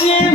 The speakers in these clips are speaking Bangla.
যে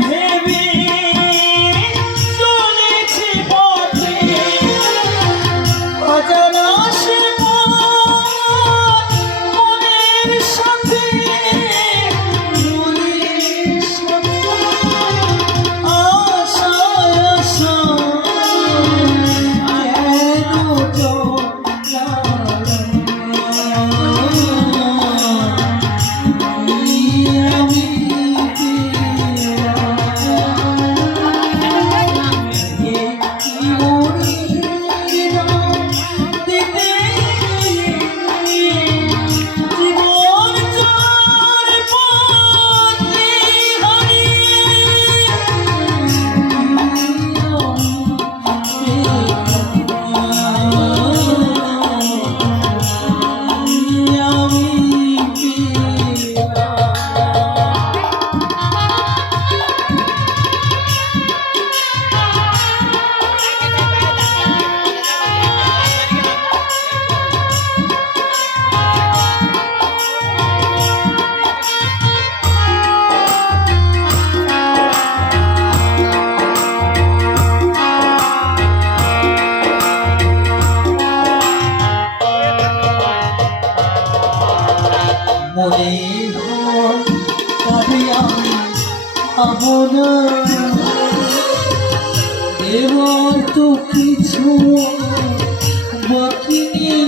মনে তবে আমি পাবো না। এবার তো কিছু বাকি নেই।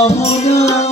好朋